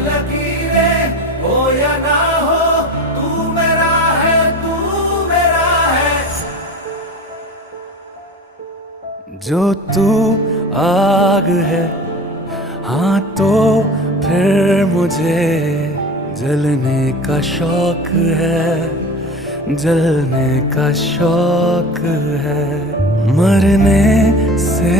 लकीरें हो या ना हो, तू मेरा है, तू मेरा है। जो तू आग है, हाँ तो फिर मुझे जलने का शौक है, जलने का शौक है। मरने से